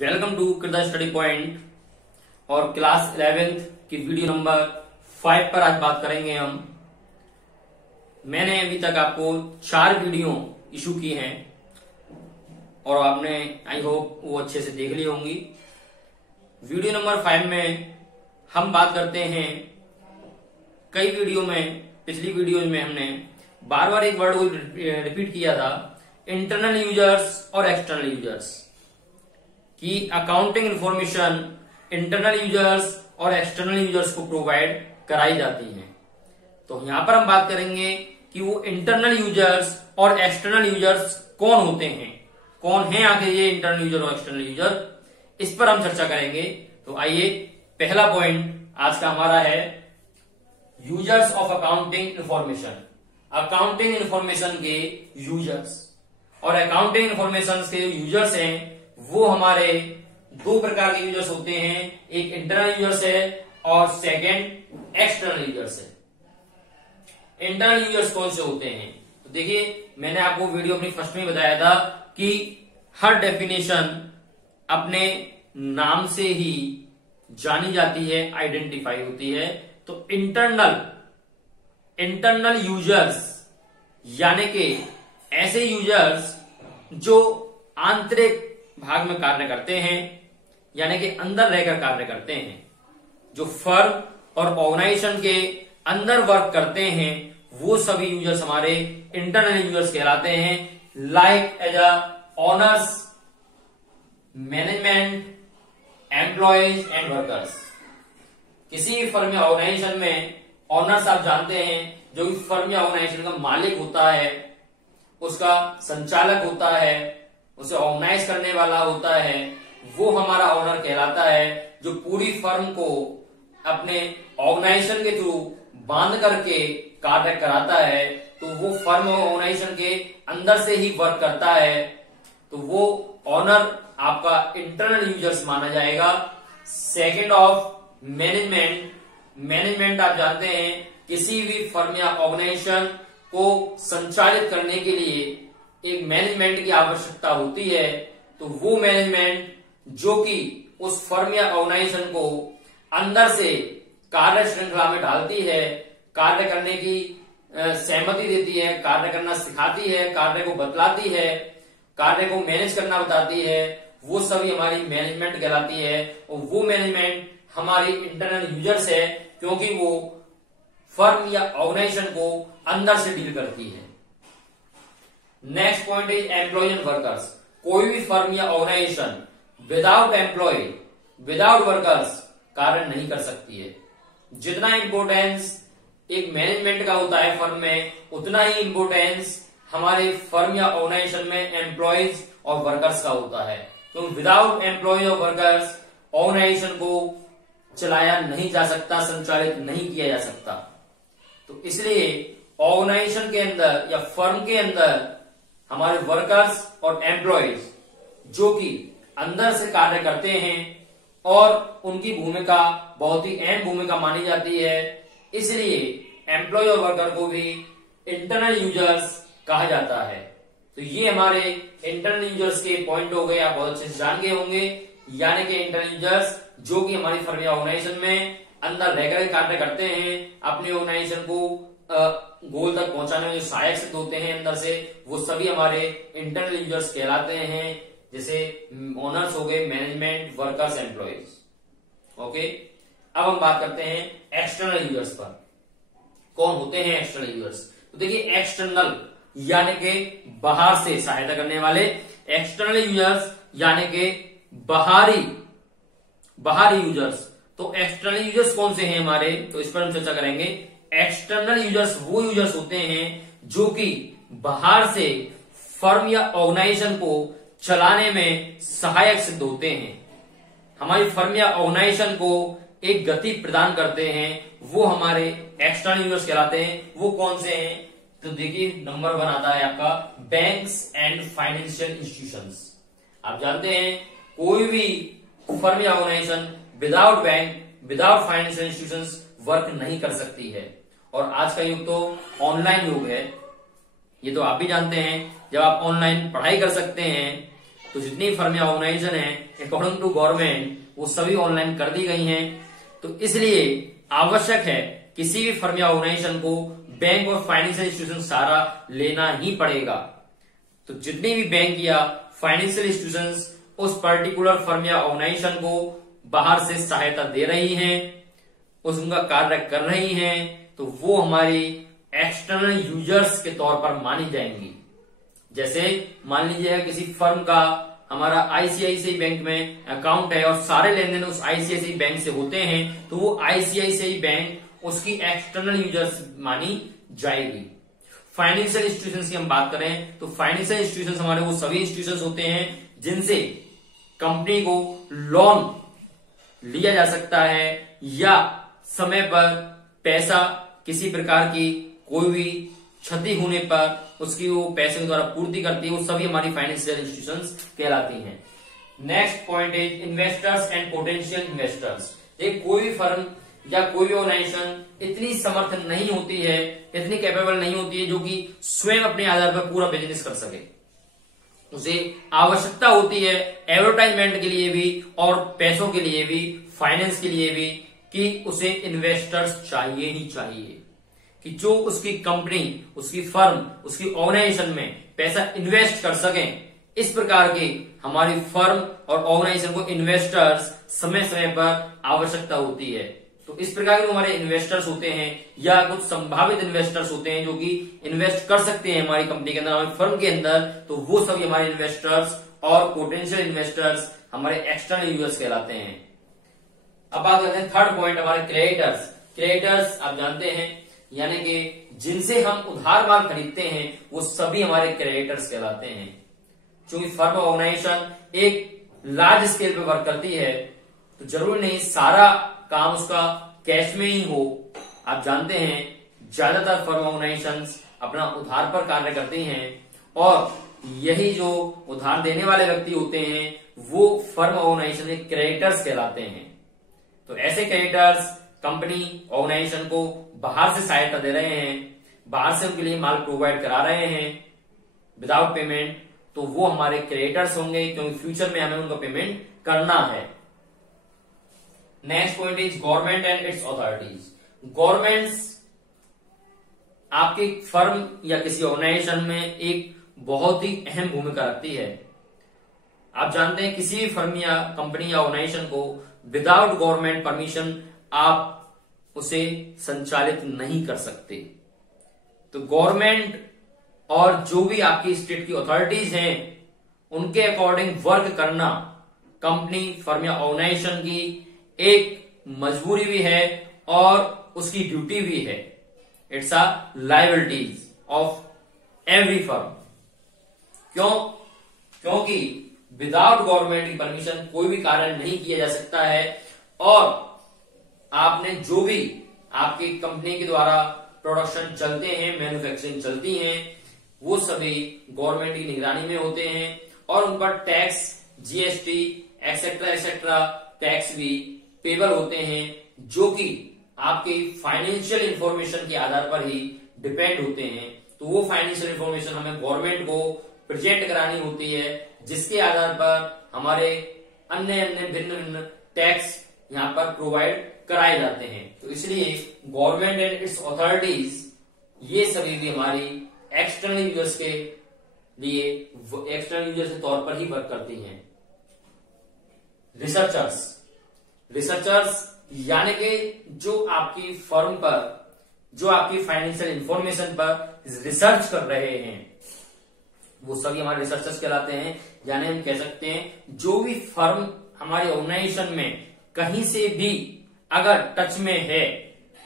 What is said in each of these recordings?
Welcome to कृदा study point और class 11th की video number 5 पर आज बात करेंगे हम। मैंने अभी तक आपको 4 वीडियो इशू की हैं और आपने आई होप वो अच्छे से देख ली होंगी। वीडियो नंबर 5 में हम बात करते हैं, कई वीडियो में, पिछली वीडियो में हमने बार बार एक वर्ड को रिपीट किया था, इंटरनल यूजर्स और एक्सटर्नल यूजर्स की अकाउंटिंग इंफॉर्मेशन इंटरनल यूजर्स और एक्सटर्नल यूजर्स को प्रोवाइड कराई जाती है। तो यहां पर हम बात करेंगे कि वो इंटरनल यूजर्स और एक्सटर्नल यूजर्स कौन होते हैं, कौन है आखिर ये इंटरनल यूजर और एक्सटर्नल यूजर, इस पर हम चर्चा करेंगे। तो आइए, पहला पॉइंट आज का हमारा है users of accounting information. Accounting information के यूजर्स और अकाउंटिंग इंफॉर्मेशन के यूजर्स हैं वो हमारे दो प्रकार के यूजर्स होते हैं, एक इंटरनल यूजर्स है और सेकंड एक्सटर्नल यूजर्स है। इंटरनल यूजर्स कौन से होते हैं? तो देखिए, मैंने आपको वीडियो अपनी फर्स्ट में बताया था कि हर डेफिनेशन अपने नाम से ही जानी जाती है, आइडेंटिफाई होती है। तो इंटरनल यूजर्स यानी कि ऐसे यूजर्स जो आंतरिक भाग में कार्य करते हैं, यानी कि अंदर रहकर कार्य करते हैं, जो फर्म और ऑर्गेनाइजेशन के अंदर वर्क करते हैं, वो सभी यूजर्स हमारे इंटरनल यूजर्स कहलाते हैं। Like as a owners, management, employees and workers. किसी भी फर्म या ऑर्गेनाइजेशन में ओनर्स आप जानते हैं, जो भी फर्म या ऑर्गेनाइजेशन का मालिक होता है, उसका संचालक होता है, उसे ऑर्गेनाइज करने वाला होता है, वो हमारा ओनर कहलाता है। जो पूरी फर्म को अपने ऑर्गेनाइजेशन के थ्रू बांध करके कार्य कराता है, तो वो फर्म और ऑर्गेनाइजेशन के अंदर से ही वर्क करता है, तो वो ओनर आपका इंटरनल यूजर्स माना जाएगा। Second of management. मैनेजमेंट आप जानते हैं, किसी भी फर्म या ऑर्गेनाइजेशन को संचालित करने के लिए एक मैनेजमेंट की आवश्यकता होती है। तो वो मैनेजमेंट जो कि उस फर्म या ऑर्गेनाइजेशन को अंदर से कार्य श्रृंखला में डालती है, कार्य करने की सहमति देती है, कार्य करना सिखाती है, कार्य को बतलाती है, कार्य को मैनेज करना बताती है, वो सभी हमारी मैनेजमेंट कहलाती है। और वो मैनेजमेंट हमारी इंटरनल यूजर्स है, क्योंकि वो फर्म या ऑर्गेनाइजेशन को अंदर से डील करती है। Next point is employ and workers. कोई भी फर्म या organisation without employ, without workers कार्य नहीं कर सकती है। जितना इंपोर्टेंस एक मैनेजमेंट का होता है फर्म में, उतना ही इंपोर्टेंस हमारे फर्म या ऑर्गेनाइजेशन में एम्प्लॉयज और वर्कर्स का होता है। तो विदाउट एम्प्लॉय और वर्कर्स ऑर्गेनाइजेशन को चलाया नहीं जा सकता, संचालित नहीं किया जा सकता। तो इसलिए ऑर्गेनाइजेशन के अंदर या फर्म के अंदर हमारे वर्कर्स और एम्प्लॉयज जो कि अंदर से कार्य करते हैं और उनकी भूमिका बहुत ही अहम भूमिका मानी जाती है, इसलिए एम्प्लॉय और वर्कर को भी इंटरनल यूजर्स कहा जाता है। तो ये हमारे इंटरनल यूजर्स के पॉइंट हो गए, आप बहुत अच्छे से जान गए होंगे। यानी कि इंटरनल यूजर्स जो कि हमारी फर्म या ऑर्गेनाइजेशन में अंदर रहकर कार्य करते हैं, अपने ऑर्गेनाइजेशन को गोल तक पहुंचाने में जो सहायक सिद्ध होते हैं अंदर से, वो सभी हमारे इंटरनल यूजर्स कहलाते हैं। जैसे ओनर्स हो गए, मैनेजमेंट, वर्कर्स, एम्प्लॉयज। ओके, अब हम बात करते हैं एक्सटर्नल यूजर्स पर। कौन होते हैं एक्सटर्नल यूजर्स? तो देखिए, एक्सटर्नल यानी कि बाहर से सहायता करने वाले, एक्सटर्नल यूजर्स यानी कि बाहरी यूजर्स। तो एक्सटर्नल यूजर्स कौन से हैं हमारे, तो इस पर हम चर्चा करेंगे। एक्सटर्नल यूजर्स वो यूजर्स होते हैं जो कि बाहर से फर्म या ऑर्गेनाइजेशन को चलाने में सहायक सिद्ध होते हैं, हमारी फर्म या ऑर्गेनाइजेशन को एक गति प्रदान करते हैं, वो हमारे एक्सटर्नल यूजर्स कहलाते हैं। वो कौन से हैं? तो देखिए, नंबर 1 आता है आपका बैंक्स एंड फाइनेंशियल इंस्टीट्यूशंस। आप जानते हैं, कोई भी फर्म या organisation without bank, without financial institutions work नहीं कर सकती है। और आज का युग तो ऑनलाइन युग है, ये तो आप भी जानते हैं। जब आप ऑनलाइन पढ़ाई कर सकते हैं तो जितनी फर्म या ऑर्गेनाइजेशन है अकॉर्डिंग टू गवर्नमेंट वो सभी ऑनलाइन कर दी गई हैं। तो इसलिए आवश्यक है किसी भी फर्म या ऑर्गेनाइजेशन को बैंक और फाइनेंशियल इंस्टीट्यूशन सहारा लेना ही पड़ेगा। तो जितनी भी बैंक या फाइनेंशियल इंस्टीट्यूशंस उस पर्टिकुलर फर्म या ऑर्गेनाइजेशन को बाहर से सहायता दे रही हैं, उनका कार्य कर रही हैं, तो वो हमारी एक्सटर्नल यूजर्स के तौर पर मानी जाएंगी। जैसे मान लीजिए किसी फर्म का हमारा आईसीआईसीआई बैंक में अकाउंट है और सारे लेन देन उस आईसीआईसीआई बैंक से होते हैं, तो वो आईसीआईसीआई बैंक उसकी एक्सटर्नल यूजर्स मानी जाएगी। फाइनेंशियल इंस्टीट्यूशंस की हम बात करें तो फाइनेंशियल इंस्टीट्यूशंस हमारे वो सभी इंस्टीट्यूशंस होते हैं जिनसे कंपनी को लोन लिया जा सकता है या समय पर पैसा किसी प्रकार की कोई भी क्षति होने पर उसकी वो पैसे के द्वारा पूर्ति करती है, वो सभी हमारी फाइनेंशियल इंस्टीट्यूशंस कहलाती हैं। Next point is investors and potential investors. एक कोई भी फर्म या कोई भी ऑर्गेनाइजेशन इतनी समर्थ नहीं होती है, इतनी कैपेबल नहीं होती है जो कि स्वयं अपने आधार पर पूरा बिजनेस कर सके। उसे आवश्यकता होती है एडवर्टाइजमेंट के लिए भी और पैसों के लिए भी, फाइनेंस के लिए भी, कि उसे इन्वेस्टर्स चाहिए ही चाहिए कि जो उसकी कंपनी, उसकी फर्म, उसकी ऑर्गेनाइजेशन में पैसा इन्वेस्ट कर सकें। इस प्रकार की हमारी फर्म और ऑर्गेनाइजेशन को इन्वेस्टर्स समय समय पर आवश्यकता होती है। तो इस प्रकार के जो हमारे इन्वेस्टर्स होते हैं या कुछ संभावित इन्वेस्टर्स होते हैं जो कि इन्वेस्ट कर सकते हैं हमारी कंपनी के अंदर, हमारी फर्म के अंदर, तो वो सभी हमारे इन्वेस्टर्स और पोटेंशियल इन्वेस्टर्स हमारे एक्सटर्नल यूजर्स कहलाते हैं। अब बात करते हैं थर्ड पॉइंट हमारे क्रेडिटर्स। क्रेडिटर्स आप जानते हैं यानी कि जिनसे हम उधार माल खरीदते हैं वो सभी हमारे क्रेडिटर्स कहलाते हैं। क्योंकि फर्म ऑर्गेनाइजेशन एक लार्ज स्केल पे वर्क करती है तो जरूरी नहीं सारा काम उसका कैश में ही हो। आप जानते हैं ज्यादातर फर्म ऑर्गेनाइजेशंस अपना उधार पर कार्य करती हैं और यही जो उधार देने वाले व्यक्ति होते हैं वो फर्म ऑर्गेनाइजेशन के क्रेडिटर्स कहलाते हैं। तो ऐसे क्रेडिटर्स कंपनी ऑर्गेनाइजेशन को बाहर से सहायता दे रहे हैं, बाहर से उनके लिए माल प्रोवाइड करा रहे हैं विदाउट पेमेंट, तो वो हमारे क्रेडिटर्स होंगे क्योंकि फ्यूचर में हमें उनका पेमेंट करना है। Next point is government and it's authorities. Governments आपकी फर्म या किसी ऑर्गेनाइजेशन में एक बहुत ही अहम भूमिका रखती है। आप जानते हैं किसी भी फर्म या कंपनी या ऑर्गेनाइजेशन को विदाउट गवर्नमेंट परमिशन आप उसे संचालित नहीं कर सकते। तो गवर्नमेंट और जो भी आपकी स्टेट की अथॉरिटीज हैं उनके अकॉर्डिंग वर्क करना कंपनी, फर्म या ऑर्गेनाइजेशन की एक मजबूरी भी है और उसकी ड्यूटी भी है। It's a liabilities of every firm. क्योंकि विदाउट गवर्नमेंट की परमिशन कोई भी कार्य नहीं किया जा सकता है और आपने जो भी आपकी कंपनी के द्वारा प्रोडक्शन चलते हैं, मैन्युफैक्चरिंग चलती हैं, वो सभी गवर्नमेंट की निगरानी में होते हैं और उन पर tax, GST etcetera etcetera tax भी पेबल होते हैं जो कि आपकी फाइनेंशियल इंफॉर्मेशन के आधार पर ही डिपेंड होते हैं। तो वो फाइनेंशियल इंफॉर्मेशन हमें गवर्नमेंट को प्रेजेंट करानी होती है जिसके आधार पर हमारे अन्य भिन्न भिन्न टैक्स यहाँ पर प्रोवाइड कराए जाते हैं। तो इसलिए गवर्नमेंट एंड इट्स अथॉरिटीज ये सभी भी हमारी एक्सटर्नल यूजर्स के लिए एक्सटर्नल यूजर्स के तौर पर ही वर्क करती हैं। रिसर्चर्स यानी कि जो आपकी फर्म पर, जो आपकी फाइनेंशियल इंफॉर्मेशन पर रिसर्च कर रहे हैं वो सभी हमारे रिसर्चर्स कहलाते हैं। यानी हम कह सकते हैं जो भी फर्म हमारे ऑर्गेनाइजेशन में कहीं से भी अगर टच में है,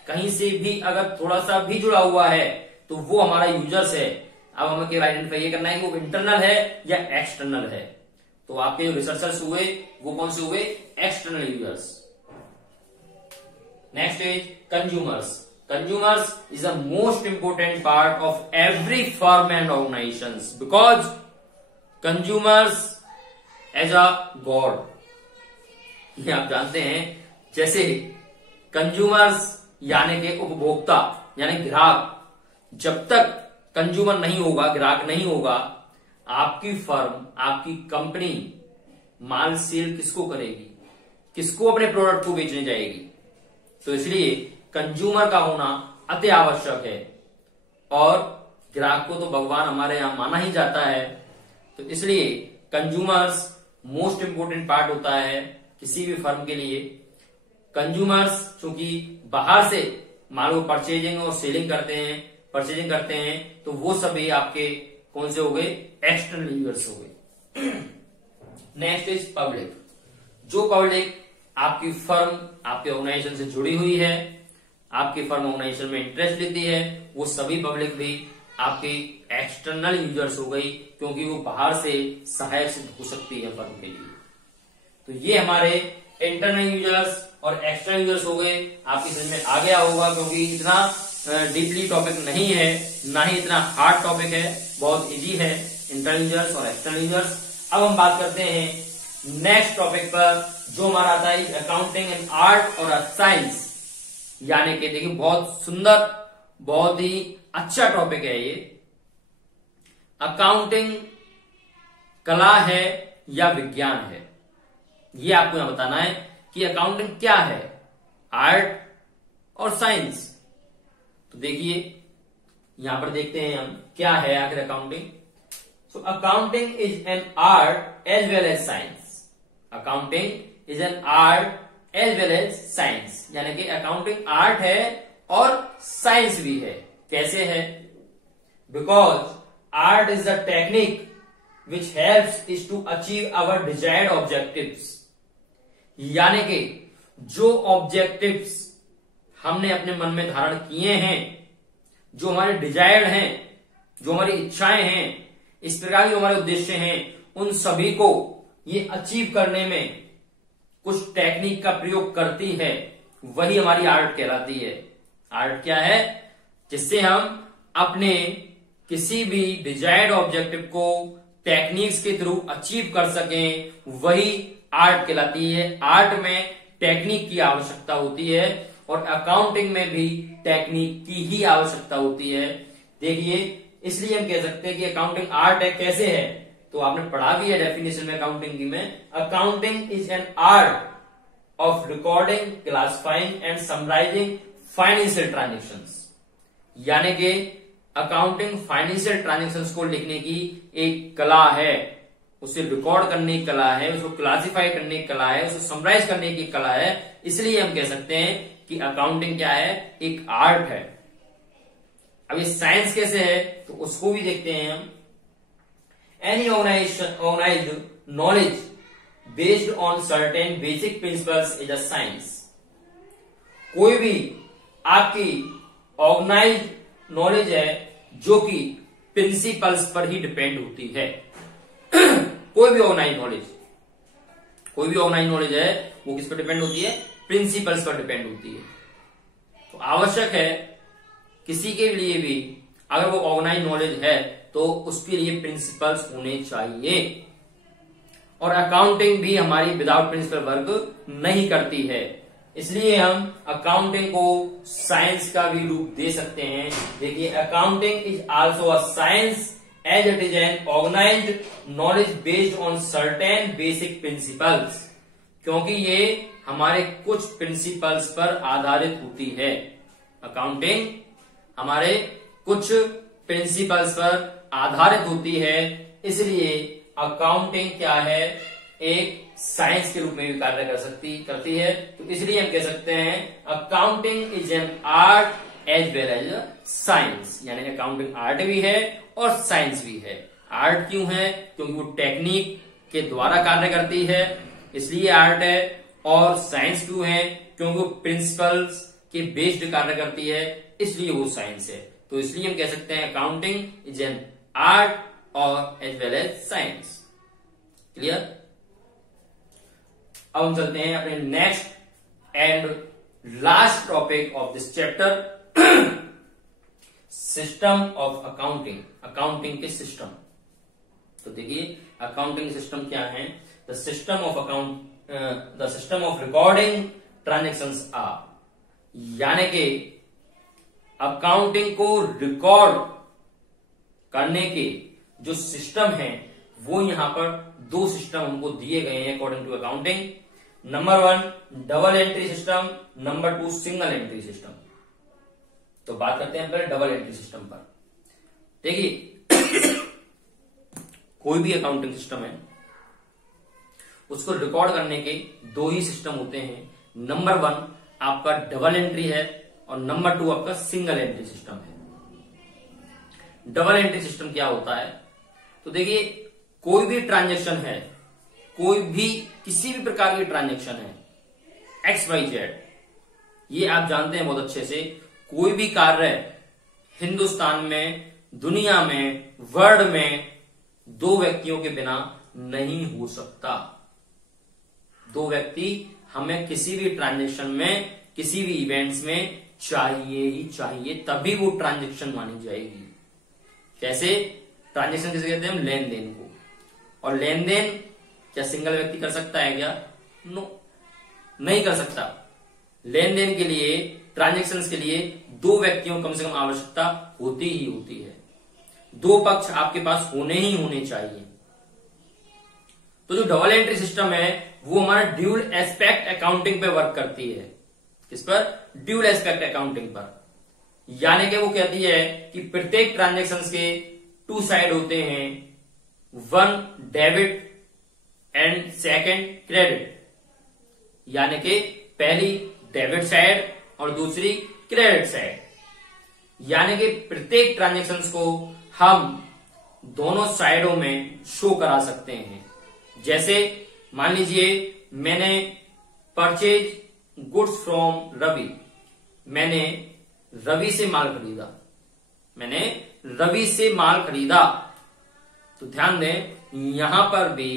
कहीं से भी अगर थोड़ा सा भी जुड़ा हुआ है तो वो हमारा यूजर्स है। अब हमें केवल आइडेंटिफाई करना है कि वो इंटरनल है या एक्सटर्नल है। तो आपके जो रिसर्चर्स हुए वो कौन से हुए? External users. Next is consumers. Consumers is the most important part of every firm and organizations because consumers as a god, ये आप जानते हैं। जैसे कंज्यूमर्स यानी के उपभोक्ता यानी ग्राहक, जब तक कंज्यूमर नहीं होगा, ग्राहक नहीं होगा, आपकी फर्म, आपकी कंपनी माल सेल किसको करेगी, किसको अपने प्रोडक्ट को बेचने जाएगी। तो इसलिए कंज्यूमर का होना अति आवश्यक है और ग्राहक को तो भगवान हमारे यहां माना ही जाता है। तो इसलिए कंज्यूमर्स मोस्ट इंपोर्टेंट पार्ट होता है किसी भी फर्म के लिए। कंज्यूमर्स चूंकि बाहर से माल को परचेजिंग और सेलिंग करते हैं, तो वो सभी आपके कौन से हो गए, एक्सटर्नल यूजर्स हो गए। Next is public. जो पब्लिक आपकी फर्म, आपके ऑर्गेनाइजेशन से जुड़ी हुई है, आपकी फर्म ऑर्गेनाइजेशन में इंटरेस्ट लेती है, वो सभी पब्लिक भी आपकी एक्सटर्नल यूजर्स हो गई, क्योंकि वो बाहर से सहायक सिद्ध हो सकती है फर्म के लिए। तो ये हमारे इंटरनल यूजर्स और एक्सटर्नल यूजर्स हो गए। आपकी समझ में आ गया होगा, क्योंकि इतना डीपली टॉपिक नहीं है, ना ही इतना हार्ड टॉपिक है, बहुत इजी है इंटरनल यूजर्स और एक्सटर्नल यूजर्स। अब हम बात करते हैं नेक्स्ट टॉपिक पर, जो हमारा आता है अकाउंटिंग एंड आर्ट और साइंस। यानी कि देखिए बहुत सुंदर, बहुत ही अच्छा टॉपिक है ये। अकाउंटिंग कला है या विज्ञान है, ये आपको यहां बताना है कि अकाउंटिंग क्या है, आर्ट और साइंस। तो देखिए यहां पर देखते हैं हम क्या है आखिर accounting. So accounting is an art as well as science. Accounting is an art as well as science, यानी कि अकाउंटिंग आर्ट है और साइंस भी है। कैसे है? Because art is the technique which helps is to achieve our desired objectives. यानी कि जो ऑब्जेक्टिव्स हमने अपने मन में धारण किए हैं, जो हमारे डिजायर्ड हैं, जो हमारी इच्छाएं हैं, इस प्रकार के हमारे उद्देश्य हैं, उन सभी को ये अचीव करने में कुछ टेक्निक का प्रयोग करती है, वही हमारी आर्ट कहलाती है। आर्ट क्या है? जिससे हम अपने किसी भी डिजायर्ड ऑब्जेक्टिव को टेक्निक्स के थ्रू अचीव कर सकें, वही आर्ट कहलाती है। आर्ट में टेक्निक की आवश्यकता होती है और अकाउंटिंग में भी टेक्निक की ही आवश्यकता होती है। देखिए, इसलिए हम कह सकते हैं कि अकाउंटिंग आर्ट है। कैसे है? तो आपने पढ़ा भी है डेफिनेशन में अकाउंटिंग की में, accounting is an art of recording, classifying and summarising financial transactions. यानी कि अकाउंटिंग फाइनेंशियल ट्रांजेक्शंस को लिखने की एक कला है, उसे रिकॉर्ड करने की कला है, उसको क्लासिफाई करने की कला है, उसे समराइज करने की कला है। इसलिए हम कह सकते हैं कि अकाउंटिंग क्या है? एक आर्ट है। अब ये साइंस कैसे है, तो उसको भी देखते हैं हम। Any organised knowledge based on certain basic principles is a science. कोई भी आपकी ऑर्गेनाइज्ड नॉलेज है जो कि प्रिंसिपल्स पर ही डिपेंड होती है। कोई भी ऑर्गेनाइज्ड नॉलेज है वो किस पर डिपेंड होती है? प्रिंसिपल्स पर डिपेंड होती है। तो आवश्यक है किसी के लिए भी, अगर वो ऑर्गेनाइज्ड नॉलेज है तो उसके लिए प्रिंसिपल्स होने चाहिए। और अकाउंटिंग भी हमारी विदाउट प्रिंसिपल वर्क नहीं करती है। इसलिए हम अकाउंटिंग को साइंस का भी रूप दे सकते हैं। देखिए, accounting is also a science as it is an organised knowledge based on certain basic principles, क्योंकि ये हमारे कुछ प्रिंसिपल्स पर आधारित होती है। अकाउंटिंग हमारे कुछ प्रिंसिपल्स पर आधारित होती है, इसलिए अकाउंटिंग क्या है? एक साइंस के रूप में भी कार्य करती है। तो इसलिए हम कह सकते हैं accounting is an art as well as science, यानी अकाउंटिंग आर्ट भी है और साइंस भी है। आर्ट क्यों है? क्योंकि वो टेक्निक के द्वारा कार्य करती है, इसलिए आर्ट है। और साइंस क्यों है? क्योंकि वो प्रिंसिपल्स के बेस्ड कार्य करती है, इसलिए वो साइंस है। तो इसलिए हम कह सकते हैं अकाउंटिंग इज एन आर्ट और as well as science. Clear? अब हम चलते हैं अपने next and last topic of this chapter, system of accounting. Accounting के सिस्टम। तो देखिए, अकाउंटिंग सिस्टम क्या है? The system of recording transactions are, यानी कि अकाउंटिंग को रिकॉर्ड करने के जो सिस्टम है वो यहां पर दो सिस्टम हमको दिए गए हैं according to accounting. Number 1 double entry system, number 2 single entry system. तो बात करते हैं पहले डबल एंट्री सिस्टम पर। देखिए कोई भी अकाउंटिंग सिस्टम है उसको रिकॉर्ड करने के दो ही सिस्टम होते हैं। नंबर 1 आपका डबल एंट्री है और नंबर 2 आपका सिंगल एंट्री सिस्टम है। डबल एंट्री सिस्टम क्या होता है? तो देखिए कोई भी ट्रांजैक्शन है, कोई भी किसी भी प्रकार की ट्रांजैक्शन है XYZ, ये आप जानते हैं बहुत अच्छे से, कोई भी कार्य हिंदुस्तान में, दुनिया में, वर्ल्ड में दो व्यक्तियों के बिना नहीं हो सकता। दो व्यक्ति हमें किसी भी ट्रांजैक्शन में, किसी भी इवेंट्स में चाहिए ही चाहिए, तभी वो ट्रांजैक्शन मानी जाएगी। कैसे? ट्रांजैक्शन किसे कहते हैं हम? लेन देन को। और लेन देन क्या सिंगल व्यक्ति कर सकता है क्या? नो, नहीं कर सकता। लेन देन के लिए, ट्रांजैक्शंस के लिए दो व्यक्तियों कम से कम आवश्यकता होती ही होती है। दो पक्ष आपके पास होने ही होने चाहिए। तो जो डबल एंट्री सिस्टम है वो हमारा ड्यूल एस्पेक्ट अकाउंटिंग पे वर्क करती है। किस पर? ड्यूल एस्पेक्ट अकाउंटिंग पर। यानी कि वो कहती है कि प्रत्येक ट्रांजैक्शंस के टू साइड होते हैं, one debit and second credit. यानी कि पहली डेबिट साइड और दूसरी क्रेडिट साइड। यानी कि प्रत्येक ट्रांजैक्शंस को हम दोनों साइडों में शो करा सकते हैं। जैसे मान लीजिए मैंने परचेज गुड्स फ्रॉम रवि, मैंने रवि से माल खरीदा, मैंने रवि से माल खरीदा। तो ध्यान दें यहां पर भी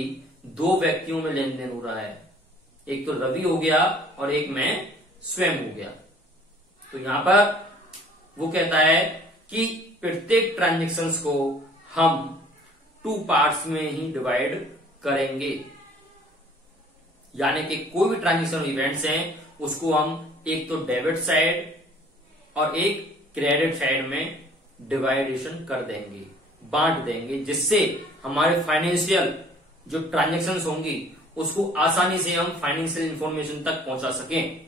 दो व्यक्तियों में लेन देन हो रहा है, एक तो रवि हो गया और एक मैं स्वयं हो गया। तो यहां पर वो कहता है कि प्रत्येक ट्रांजैक्शंस को हम टू पार्ट्स में ही डिवाइड करेंगे। यानी कि कोई भी ट्रांजैक्शन इवेंट्स हैं उसको हम एक तो डेबिट साइड और एक क्रेडिट साइड में डिवाइडेशन कर देंगे, बांट देंगे, जिससे हमारे फाइनेंशियल जो ट्रांजैक्शंस होंगी उसको आसानी से हम फाइनेंशियल इंफॉर्मेशन तक पहुंचा सकें।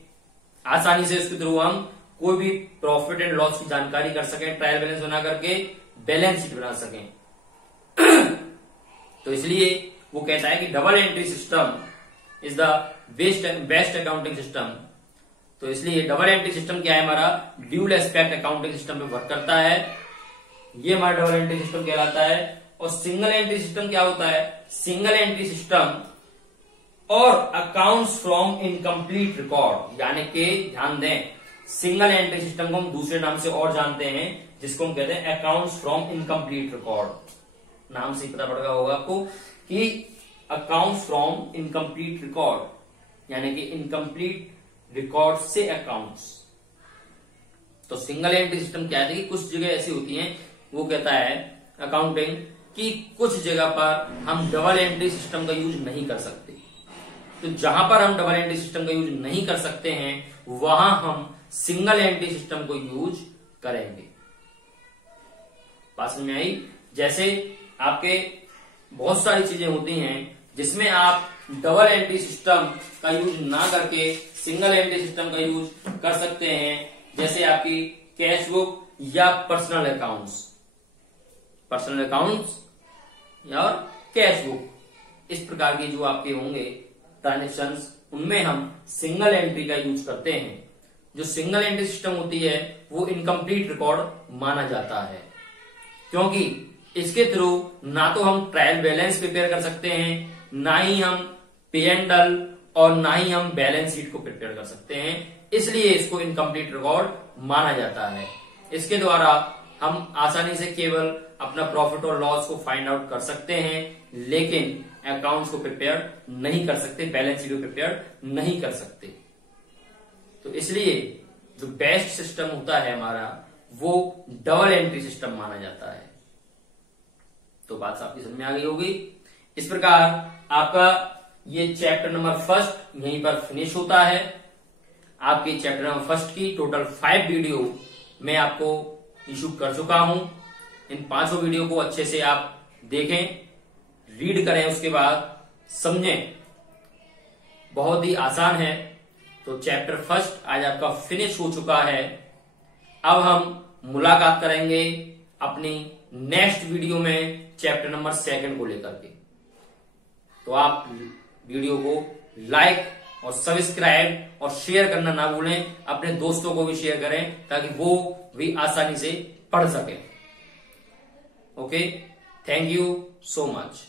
आसानी से उसके थ्रू हम कोई भी प्रॉफिट एंड लॉस की जानकारी कर सकें, ट्रायल बैलेंस बना करके बैलेंस शीट बना सकें। तो इसलिए वो कहता है कि double entry system is the best accounting system. तो इसलिए डबल एंट्री सिस्टम क्या है? हमारा ड्यूल एस्पेक्ट अकाउंटिंग सिस्टम पे वर्क करता है। ये हमारा डबल एंट्री सिस्टम कहलाता है। और सिंगल एंट्री सिस्टम क्या होता है? सिंगल एंट्री सिस्टम और अकाउंट्स फ्रॉम इनकम्प्लीट रिकॉर्ड। यानी कि ध्यान दें, सिंगल एंट्री सिस्टम को हम दूसरे नाम से और जानते हैं, जिसको हम कहते हैं अकाउंट्स फ्रॉम इनकम्प्लीट रिकॉर्ड। नाम से पता पड़ गया होगा आपको कि अकाउंट्स फ्रॉम इनकम्प्लीट रिकॉर्ड, यानी कि इनकम्प्लीट रिकॉर्ड से अकाउंट्स। तो सिंगल एंट्री सिस्टम क्या है कि कुछ जगह ऐसी होती हैं, वो कहता है अकाउंटिंग कि कुछ जगह पर हम डबल एंट्री सिस्टम का यूज नहीं कर सकते। तो जहां पर हम डबल एंट्री सिस्टम का यूज नहीं कर सकते हैं वहां हम सिंगल एंट्री सिस्टम को यूज करेंगे। बात समझ में आई? जैसे आपके बहुत सारी चीजें होती हैं जिसमें आप डबल एंट्री सिस्टम का यूज ना करके सिंगल एंट्री सिस्टम का यूज कर सकते हैं। जैसे आपकी कैश बुक या पर्सनल अकाउंट्स या कैश बुक, इस प्रकार की जो आपके होंगे ट्रांजेक्शंस, उनमें हम सिंगल एंट्री का यूज करते हैं। जो सिंगल एंट्री सिस्टम होती है वो इनकम्प्लीट रिकॉर्ड माना जाता है, क्योंकि इसके थ्रू ना तो हम ट्रायल बैलेंस प्रिपेयर कर सकते हैं, ना ही हम पे एंड एल और ना ही हम बैलेंस शीट को प्रिपेयर कर सकते हैं। इसलिए इसको इनकम्प्लीट रिकॉर्ड माना जाता है। इसके द्वारा हम आसानी से केवल अपना प्रॉफिट और लॉस को फाइंड आउट कर सकते हैं, लेकिन अकाउंट्स को प्रिपेयर नहीं कर सकते, बैलेंस शीट को प्रिपेयर नहीं कर सकते। तो इसलिए जो बेस्ट सिस्टम होता है हमारा वो डबल एंट्री सिस्टम माना जाता है। तो बात आपकी समझ में आ गई होगी। इस प्रकार आपका ये चैप्टर नंबर 1 यहीं पर फिनिश होता है। आपके चैप्टर नंबर 1 की टोटल 5 वीडियो मैं आपको इशू कर चुका हूं। इन 5 वीडियो को अच्छे से आप देखें, रीड करें, उसके बाद समझें। बहुत ही आसान है। तो चैप्टर फर्स्ट आज आपका फिनिश हो चुका है। अब हम मुलाकात करेंगे अपनी नेक्स्ट वीडियो में चैप्टर नंबर 2 को लेकर के। तो आप वीडियो को लाइक और सब्सक्राइब और शेयर करना ना भूलें। अपने दोस्तों को भी शेयर करें ताकि वो भी आसानी से पढ़ सके। Okay, thank you so much.